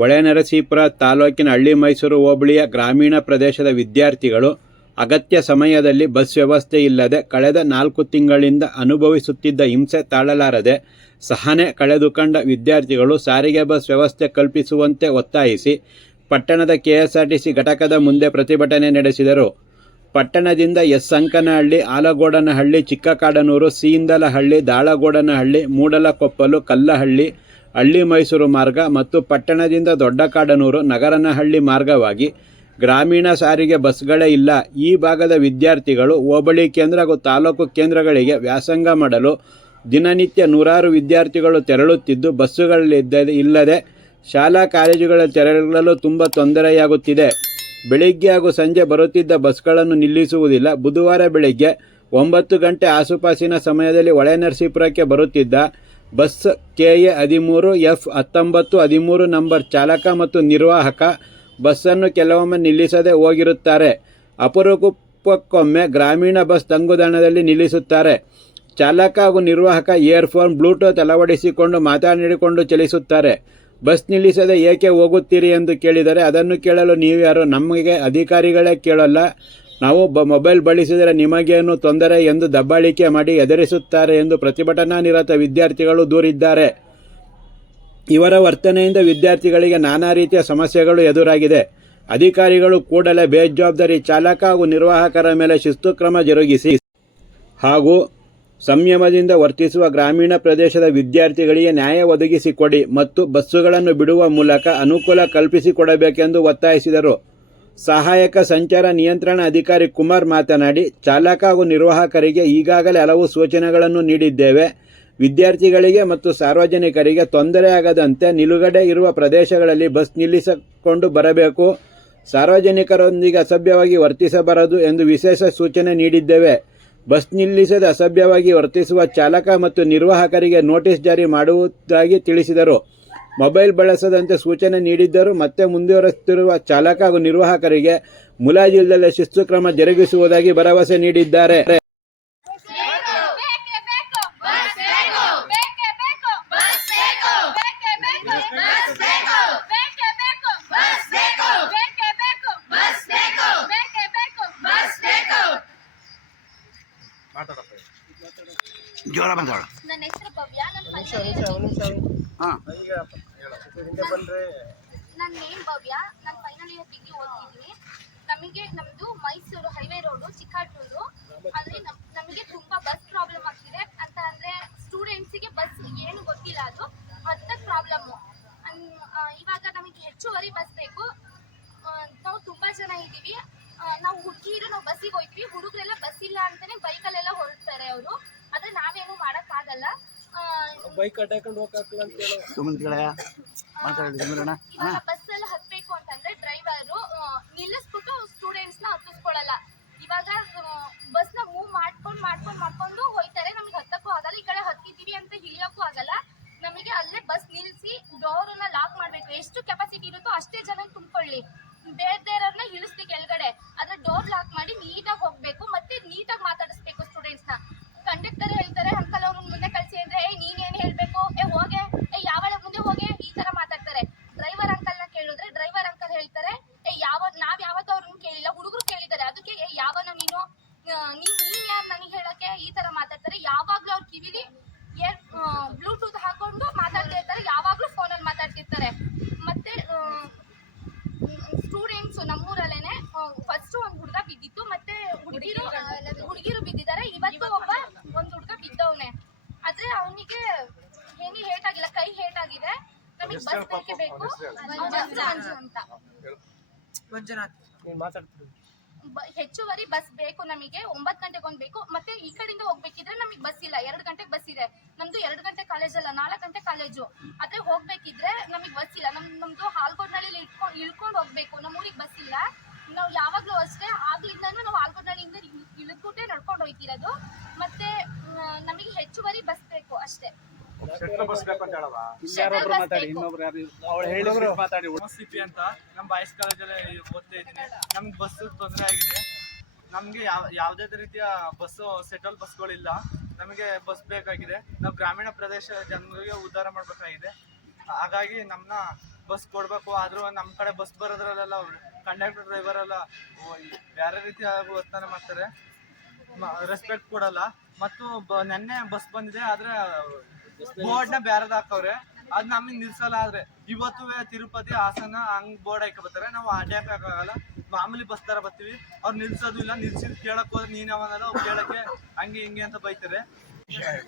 ಹೊಳೆನರಸೀಪುರ ತಾಲೂಕಿನ ಹಳ್ಳಿ ಮೈಸೂರು ಹೋಬಳಿಯ ಗ್ರಾಮೀಣ ಪ್ರದೇಶದ ವಿದ್ಯಾರ್ಥಿಗಳು ಅಗತ್ಯ ಸಮಯದಲ್ಲಿ ಬಸ್ ವ್ಯವಸ್ಥೆ ಇಲ್ಲದೆ ಕಳೆದ ನಾಲ್ಕು ತಿಂಗಳಿಂದ ಅನುಭವಿಸುತ್ತಿದ್ದ ಹಿಂಸೆ ತಾಳಲಾರದೆ ಸಹನೆ ಕಳೆದುಕೊಂಡ ವಿದ್ಯಾರ್ಥಿಗಳು ಸಾರಿಗೆ ಬಸ್ ವ್ಯವಸ್ಥೆ ಕಲ್ಪಿಸುವಂತೆ ಒತ್ತಾಯಿಸಿ ಪಟ್ಟಣದ ಕೆಎಸ್ಆರ್ಟಿಸಿ ಘಟಕದ ಮುಂದೆ ಪ್ರತಿಭಟನೆ ನಡೆಸಿದರು. ಪಟ್ಟಣದಿಂದ ಎಸ್. ಅಂಕನಹಳ್ಳಿ ಆಲಗೋಡನಹಳ್ಳಿ, ಚಿಕ್ಕಕಾಡನೂರು ಸೀಂದಲಹಳ್ಳಿ ದಾಳಗೋಡನಹಳ್ಳಿ, ಮೂಡಲಕೊಪ್ಪಲು, ಕಲ್ಲಹಳ್ಳಿ ಹಳ್ಳಿ ಮೈಸೂರು ಮಾರ್ಗ ಮತ್ತು ಪಟ್ಟಣದಿಂದ ದೊಡ್ಡಕಾಡನೂರು ನಗರನಹಳ್ಳಿ ಮಾರ್ಗವಾಗಿ ಗ್ರಾಮೀಣ ಸಾರಿಗೆ ಬಸ್ಗಳೇ ಇಲ್ಲ. ಈ ಭಾಗದ ವಿದ್ಯಾರ್ಥಿಗಳು ಹೋಬಳಿ ಕೇಂದ್ರ ಹಾಗೂ ತಾಲೂಕು ಕೇಂದ್ರಗಳಿಗೆ ವ್ಯಾಸಂಗ ಮಾಡಲು ದಿನನಿತ್ಯ ನೂರಾರು ವಿದ್ಯಾರ್ಥಿಗಳು ತೆರಳುತ್ತಿದ್ದು ಬಸ್ಸುಗಳಿದ್ದ ಇಲ್ಲದೆ ಶಾಲಾ ಕಾಲೇಜುಗಳ ತೆರಳಲು ತುಂಬ ತೊಂದರೆಯಾಗುತ್ತಿದೆ. ಬೆಳಿಗ್ಗೆ ಹಾಗೂ ಸಂಜೆ ಬರುತ್ತಿದ್ದ ಬಸ್ಗಳನ್ನು ನಿಲ್ಲಿಸುವುದಿಲ್ಲ. ಬುಧವಾರ ಬೆಳಿಗ್ಗೆ ಒಂಬತ್ತು ಗಂಟೆ ಆಸುಪಾಸಿನ ಸಮಯದಲ್ಲಿ ಹೊಳೆನರಸೀಪುರಕ್ಕೆ ಬರುತ್ತಿದ್ದ ಬಸ್ ಕೆ ಎ ಹದಿಮೂರು, ಎಫ್ ಹತ್ತೊಂಬತ್ತು, ಹದಿಮೂರು ನಂಬರ್ ಚಾಲಕ ಮತ್ತು ನಿರ್ವಾಹಕ ಬಸ್ಸನ್ನು ಕೆಲವೊಮ್ಮೆ ನಿಲ್ಲಿಸದೆ ಹೋಗಿರುತ್ತಾರೆ. ಅಪರೂಪಕ್ಕೊಮ್ಮೆ ಗ್ರಾಮೀಣ ಬಸ್ ತಂಗುದಾಣದಲ್ಲಿ ನಿಲ್ಲಿಸುತ್ತಾರೆ. ಚಾಲಕ ಹಾಗೂ ನಿರ್ವಾಹಕ ಇಯರ್ಫೋನ್, ಬ್ಲೂಟೂತ್ ಅಳವಡಿಸಿಕೊಂಡು ಮಾತನಾಡಿಕೊಂಡು ಚಲಿಸುತ್ತಾರೆ. ಬಸ್ ನಿಲ್ಲಿಸದೆ ಏಕೆ ಹೋಗುತ್ತೀರಿ ಎಂದು ಕೇಳಿದರೆ ಅದನ್ನು ಕೇಳಲು ನೀವ್ಯಾರು ನಮಗೆ ಅಧಿಕಾರಿಗಳೇ ಕೇಳಲ್ಲ. ನಾವು ಬ ಮೊಬೈಲ್ ಬಳಸಿದರೆ ನಿಮಗೇನು ತೊಂದರೆ ಎಂದು ದಬ್ಬಾಳಿಕೆ ಮಾಡಿ ಎದುರಿಸುತ್ತಾರೆ ಎಂದು ಪ್ರತಿಭಟನಾ ನಿರತ ವಿದ್ಯಾರ್ಥಿಗಳು ದೂರಿದ್ದಾರೆ. ಇವರ ವರ್ತನೆಯಿಂದ ವಿದ್ಯಾರ್ಥಿಗಳಿಗೆ ನಾನಾ ರೀತಿಯ ಸಮಸ್ಯೆಗಳು ಎದುರಾಗಿದೆ. ಅಧಿಕಾರಿಗಳು ಕೂಡಲೇ ಬೇಜವಾಬ್ದಾರಿ ಚಾಲಕ ಹಾಗೂ ನಿರ್ವಾಹಕರ ಮೇಲೆ ಶಿಸ್ತು ಕ್ರಮ ಜರುಗಿಸಿ ಹಾಗೂ ಸಂಯಮದಿಂದ ವರ್ತಿಸುವ ಗ್ರಾಮೀಣ ಪ್ರದೇಶದ ವಿದ್ಯಾರ್ಥಿಗಳಿಗೆ ನ್ಯಾಯ ಒದಗಿಸಿಕೊಡಿ ಮತ್ತು ಬಸ್ಸುಗಳನ್ನು ಬಿಡುವ ಮೂಲಕ ಅನುಕೂಲ ಕಲ್ಪಿಸಿಕೊಡಬೇಕೆಂದು ಒತ್ತಾಯಿಸಿದರು. ಸಹಾಯಕ ಸಂಚಾರ ನಿಯಂತ್ರಣ ಅಧಿಕಾರಿ ಕುಮಾರ್ ಮಾತನಾಡಿ, ಚಾಲಕ ಹಾಗೂ ನಿರ್ವಾಹಕರಿಗೆ ಈಗಾಗಲೇ ಹಲವು ಸೂಚನೆಗಳನ್ನು ನೀಡಿದ್ದೇವೆ. ವಿದ್ಯಾರ್ಥಿಗಳಿಗೆ ಮತ್ತು ಸಾರ್ವಜನಿಕರಿಗೆ ತೊಂದರೆಯಾಗದಂತೆ ನಿಲುಗಡೆ ಇರುವ ಪ್ರದೇಶಗಳಲ್ಲಿ ಬಸ್ ನಿಲ್ಲಿಸಿಕೊಂಡು ಬರಬೇಕು. ಸಾರ್ವಜನಿಕರೊಂದಿಗೆ ಅಸಭ್ಯವಾಗಿ ವರ್ತಿಸಬಾರದು ಎಂದು ವಿಶೇಷ ಸೂಚನೆ ನೀಡಿದ್ದೇವೆ. ಬಸ್ ನಿಲ್ಲಿಸದೆ ಅಸಭ್ಯವಾಗಿ ವರ್ತಿಸುವ ಚಾಲಕ ಮತ್ತು ನಿರ್ವಾಹಕರಿಗೆ ನೋಟಿಸ್ ಜಾರಿ ಮಾಡುವುದಾಗಿ ತಿಳಿಸಿದರು. ಮೊಬೈಲ್ ಬಳಸದಂತೆ ಸೂಚನೆ ನೀಡಿದ್ದರೂ ಮತ್ತೆ ಮುಂದುವರೆಸುತ್ತಿರುವ ಚಾಲಕ ಹಾಗೂ ನಿರ್ವಾಹಕರಿಗೆ ಮುಲಾಜಿಲ್ಲದೆ ಶಿಸ್ತು ಕ್ರಮ ಜರುಗಿಸುವುದಾಗಿ ಭರವಸೆ ನೀಡಿದ್ದಾರೆ. ಬೇಕೇ ನನ್ನ ಹೆಸರು ಬೇಕು ಬೇಕೇ ಬೇಕು ಬಸ್ ಬೇಕು ಬೇಕೇ ಈಗ ಹಿಂದೆ ಮಾತಾಡು ನನ್ನ ನೇಮ್ ಭವ್ಯ ನಾನು ಫೈನಲ್ ಇಯರ್ ಡಿಗ್ರಿ ಓದ್ತಿದ್ದೀನಿ. ನಮಗೆ ನಮ್ಮದು ಮೈಸೂರು ಹೈವೇ ರೋಡು ಚಿಕ್ಕಾಟೂರು ಅಲ್ಲಿ ನಮ್ ನಮಗೆ ತುಂಬ ಬಸ್ ಪ್ರಾಬ್ಲಮ್ ಆಗ್ತಿದೆ. ಅಂತ ಅಂದರೆ ಸ್ಟೂಡೆಂಟ್ಸಿಗೆ ಬಸ್ ಏನು ಗೊತ್ತಿಲ್ಲ ಅದು ಹತ್ತಕ್ಕೆ ಪ್ರಾಬ್ಲಮ್ಮು ಇವಾಗ ನಮಗೆ ಹೆಚ್ಚುವರಿ ಬಸ್ ಬೇಕು. ನಾವು ತುಂಬ ಜನ ಇದ್ದೀವಿ. ನಾವು ಹುಡುಗಿರು ನಾವು ಬಸ್ಸಿಗೆ ಹೋಗ್ತೀವಿ. ಹುಡುಗರೆಲ್ಲ ಬಸ್ ಇಲ್ಲ ಅಂತಾನೆ ಬೈಕಲ್ಲೆಲ್ಲ ಹೊರಡ್ತಾರೆ ಅವರು. ಆದರೆ ನಾವೇನು ಮಾಡೋಕ್ಕಾಗಲ್ಲ. ಬೈಕ್ ಅಡ್ಡಾಕೊಂಡು ಹೋಗಕ್ಕಾಗಲ್ಲ ಅಂತ ಹೇಳು. ಸುಮ್ಮನೆ ಮಾತಾಡಿ ಚಂದ್ರಣ್ಣ ಇವಾಗ ಬಸ್ ಎಲ್ಲ ಹತ್ಬೇಕು ಅಂತಂದ್ರೆ ಡ್ರೈವರು ನಿಲ್ಲಿಸ್ಬಿಟ್ಟು ಸ್ಟೂಡೆಂಟ್ಸ್ನ ಹತ್ತಿಸ್ಕೊಳಲ್ಲ ಇವಾಗ ಬಸ್ನ ಮೂವ್ ಮಾಡ್ಕೊಂಡು ಮಾಡ್ಕೊಂಡು ಮಾಡ್ಕೊಂಡು ಹೋಯ್ತಾರೆ. ನಮಗೆ ಹತ್ತಕ್ಕೂ ಆಗಲ್ಲ. ಈ ಕಡೆ ಹತ್ತಿದೀವಿ ಅಂತ ಇಳಿಯಕ್ಕೂ ಆಗಲ್ಲ. ನಮಗೆ ಅಲ್ಲೇ ಬಸ್ ನಿಲ್ಲಿಸಿ ಡೋರ್ನ ಲಾಕ್ ಮಾಡಬೇಕು. ಎಷ್ಟು ಕೆಪಾಸಿಟಿ ಇರುತ್ತೋ ಅಷ್ಟೇ ಜನ ತುಂಬಿಕೊಳ್ಳಿ. ಬೇರೆ ಬೇರೆಯವ್ರನ್ನ ಇಳಿಸ್ತಿ ಕೆಳಗಡೆ. ಆದ್ರೆ ಡೋರ್ ಲಾಕ್ ಮಾಡಿ ನೀಟಾಗಿ ಹೋಗ್ಬೇಕು. ಮತ್ತೆ ನೀಟಾಗಿ ಮಾತಾಡಿಸ್ಬೇಕು ಸ್ಟೂಡೆಂಟ್ಸ್ನ. ಕಂಡಕ್ಟರ್ ಹೇಳ್ತಾರೆ ಅಂಕಲ್ ಅವ್ರ ಮುಂದೆ ಕಳ್ಸಿ ಅಂದ್ರೆ ಏ ನೀನ್ ಏನ್ ಹೇಳ್ಬೇಕು ಏ ಹೋಗೆ ಏ ಯಾವಳ ಮುಂದೆ ಹೋಗೆ ಈ ತರ ಮಾತಾಡ್ತಾರೆ ಡ್ರೈವರ್ ಅಂಕಲ್ನ ಕೇಳಿದ್ರೆ ಡ್ರೈವರ್ ಅಂಕಲ್ ಹೇಳ್ತಾರೆ ಏ ಯಾವ ನಾವ್ ಯಾವತ್ತೂ ಅವ್ರನ್ನ ಕೇಳಿಲ್ಲ ಹುಡುಗರು ಕೇಳಿದ್ದಾರೆ ಅದಕ್ಕೆ ಏ ಯಾವನ ನೀನು ನೀನ್ ನೀನ್ ಯಾರು ನನಗೆ ಹೇಳಕ್ಕೆ ಈ ತರ ಮಾತಾಡ್ತಾರೆ? ಯಾವಾಗ್ಲೂ ಅವ್ರ ಕಿವಿಲಿ ಏರ್ ಬ್ಲೂಟೂತ್ ಹಾಕೊಂಡು ಮಾತಾಡ್ತಾ ಇರ್ತಾರೆ ಯಾವಾಗ್ಲೂ ಫೋನಲ್ಲಿ ಮಾತಾಡ್ತಿರ್ತಾರೆ. ಮತ್ತೆ ಸ್ಟೂಡೆಂಟ್ಸ್ ನಮ್ಮೂರಲ್ಲೇನೆ ಫಸ್ಟ್ ಒಂದ್ ಹುಡುಗ ಬಿದ್ದಿತ್ತು ಮತ್ತೆ ಹುಡುಗಿರು ಹುಡುಗಿರು ಬಿದ್ದಿದ್ದಾರೆ. ಇವತ್ತು ಒಬ್ಬ ಒಂದ್ ಹುಡುಗ ಬಿದ್ದವನೆ. ಆದ್ರೆ ಅವನಿಗೆ ಏನು ಹೇಟ್ ಆಗಿಲ್ಲ ಕೈ ಹೇಟ್ ಆಗಿದೆ. ನಮಗೆ ಬಸ್ ಬೇಕೇ. ಅಂತ. ಬ- ಹೆಚ್ಚುವರಿ ಬಸ್ ಬೇಕು ನಮಗೆ, ಒಂಬತ್ತು ಗಂಟೆಗೆ ಒಂದು ಬೇಕು. ಮತ್ತೆ ಈ ಕಡೆಯಿಂದ ಹೋಗ್ಬೇಕಿದ್ರೆ ನಮಗೆ ಬಸ್ ಇಲ್ಲ, ಎರಡು ಗಂಟೆಗೆ ಬಸ್ ಇದೆ. ನಮ್ದು ಎರಡು ಗಂಟೆ ಕಾಲೇಜ್ ಅಲ್ಲ, ನಾಲ್ಕು ಗಂಟೆ ಕಾಲೇಜು ಆದ್ರೆ ಹೋಗ್ಬೇಕಿದ್ರೆ ನಮಗೆ ಬಸ್ ಇಲ್ಲ. ನಮ್, ನಮ್ದು ಹಾಲ್ಗೋಡ್ನಲ್ಲಿ ಇಳ್ಕೊಂಡು ಇಳ್ಕೊಂಡು ಹೋಗ್ಬೇಕು. ನಮ್ಮ ಊರಿಗೆ ಬಸ್ ಇಲ್ಲ. ನಾವು ಯಾವಾಗಲೂ ಅಷ್ಟೇ, ಆಗ್ಲಿಂದನೂ ನಾವು ಆಲ್ಗೋಡ್ನಳ್ಳಿಯಿಂದ ಇಳಿದ್ಬಿಟ್ಟೆ ನಡ್ಕೊಂಡು ಹೋಯ್ತಿರೋದು. ಮತ್ತೆ ನಮಗೆ ಹೆಚ್ಚುವರಿ ಬಸ್ ಬೇಕು ಅಷ್ಟೇ. ಇನ್ಯಾರೊಬ್ರು ಮಾತಾಡಿ ಇನ್ನೊಬ್ರು ಯಾರು ಅವಳು ಹೇಳಿದ್ರು ಮಾತಾಡಿ ಸಿಪಿ ಅಂತ ನಮ್ಮ ಬಾಯ್ಸ್ ಕಾಲೇಜಲ್ಲಿ ಓದ್ತಾ ಇದ್ದೀನಿ. ನಮ್ಗೆ ಬಸ್ ತೊಂದರೆ ಆಗಿದೆ. ನಮಗೆ ಯಾವ ಯಾವುದೇ ರೀತಿಯ ಬಸ್ಸು ಸೆಟಲ್ ಬಸ್ಗಳಿಲ್ಲ ನಮಗೆ ಬಸ್ ಬೇಕಾಗಿದೆ. ನಾವು ಗ್ರಾಮೀಣ ಪ್ರದೇಶ ಜನರಿಗೆ ಉದ್ಧಾರ ಮಾಡಬೇಕಾಗಿದೆ. ಹಾಗಾಗಿ ನಮ್ಮನ್ನ ಬಸ್ ಕೊಡಬೇಕು. ಆದರೂ ನಮ್ಮ ಕಡೆ ಬಸ್ ಬರೋದ್ರಲ್ಲೆಲ್ಲ ಕಂಡಕ್ಟರ್ ಡ್ರೈವರ್ ಎಲ್ಲ ಬೇರೆ ರೀತಿ ವರ್ತನೆ ಮಾಡ್ತಾರೆ. ರೆಸ್ಪೆಕ್ಟ್ ಕೊಡಲ್ಲ. ಮತ್ತು ಬ ನೆನ್ನೆ ಬಸ್ ಬಂದಿದೆ. ಆದ್ರೆ ಬೋರ್ಡ್ನ ಬ್ಯಾರದ ಹಾಕವ್ರೆ. ಅದ್ ನಮಗ್ ನಿಲ್ಸಲ್ಲ ಆದ್ರೆ. ಇವತ್ತು ತಿರುಪತಿ ಹಾಸನ ಹಂಗ್ ಬೋರ್ಡ್ ಹಾಕಿ ಬರ್ತಾರೆ. ನಾವು ಹಾಕಲ್ಲ ಮಾಮೂಲಿ ಬಸ್ ತರ ಬರ್ತೀವಿ. ಅವ್ರು ನಿಲ್ಸೋದು ಇಲ್ಲ. ನಿಲ್ಸಿದ್ ಕೇಳಕ್ ಹೋದ್ರೆ ನೀನ್ ಅವನಲ್ಲ ಅವ್ರು ಕೇಳಕ್ಕೆ ಹಂಗೆ ಹಿಂಗೆ ಅಂತ ಬೈತಾರೆ. ಸರ್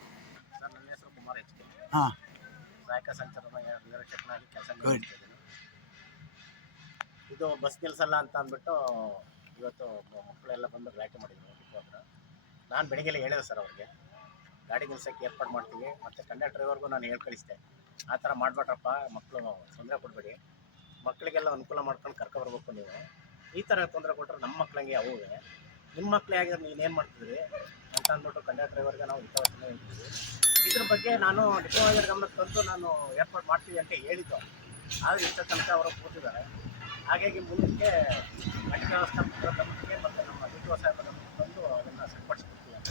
ನನ್ನ ಹೆಸರು ಕುಮಾರ್ ಎಚ್ ಕೆ ಹಾ. ಸಹಾಯಕ ಸಂಚಾಲನ ನಿರೀಕ್ಷಕನಾಗಿ ಕೆಲಸ. ನಿರ್ವಹಿಸ್ತಿದ್ದೀನಿ ಇದು ಬಸ್ ನಿಲ್ಸಲ್ಲ ಅಂತ ಅಂದ್ಬಿಟ್ಟು ಇವತ್ತು ಮಕ್ಕಳೆಲ್ಲ ಬಂದು ಗಲಾಟೆ ಮಾಡಿದ್ರು. ನಾನು ಬೆಳಿಗ್ಗೆ ಹೇಳಿದೆ ಸರ್ ಅವ್ರಿಗೆ. ಗಾಡಿ ನಿಲ್ಸೋಕ್ಕೆ ಏರ್ಪಾಡು ಮಾಡ್ತೀವಿ. ಮತ್ತು ಕಂಡಕ್ಟ್ರವ್ರಿಗೂ ನಾನು ಹೇಳಿ ಕಳಿಸಿದೆ. ಆ ಥರ ಮಾಡಬೇಡ್ರಪ್ಪ ಮಕ್ಕಳು ತೊಂದರೆ ಕೊಡಬೇಡಿ. ಮಕ್ಕಳಿಗೆಲ್ಲ ಅನುಕೂಲ ಮಾಡ್ಕೊಂಡು ಕರ್ಕೊಬರ್ಬೇಕು ನೀವು. ಈ ಥರ ತೊಂದರೆ ಕೊಟ್ಟರೆ ನಮ್ಮ ಮಕ್ಕಳಿಗೆ ಅವುವೆ ನಿಮ್ಮ ಮಕ್ಕಳೇ ಆಗಿದ್ರೆ ಏನು ಮಾಡ್ತಿದ್ರಿ ಅಂತ ಅಂದ್ಬಿಟ್ಟು ಕಂಡಕ್ಟ್ರವ್ರಿಗೆ ನಾವು ವಿಚಾರವನ್ನು ಹೇಳ್ತೀವಿ ಇದ್ರ ಬಗ್ಗೆ ನಾನು ಡಿಪ್ಲೊಮಾಗಿರ್ ಗಮನಕ್ಕೆ ತಂದು ನಾನು ಏರ್ಪಾಡು ಮಾಡ್ತೀವಿ ಅಂತ ಹೇಳಿದ್ದು. ಆದರೆ ಇಷ್ಟ ತನಕ ಅವರು ಕೂತಿದ್ದಾರೆ. ಹಾಗಾಗಿ ಮುಂದಕ್ಕೆ ಅಡಿಕೆ ವ್ಯವಸ್ಥಾಪಕರ ಗಮನಕ್ಕೆ ಮತ್ತು ನಮ್ಮ ಡಿ ಟಿ ಗಮನಕ್ಕೆ ತಂದು ಅದನ್ನು ಸರಿಪಡಿಸ್ಕೊಡ್ತೀವಿ ಅಂತ.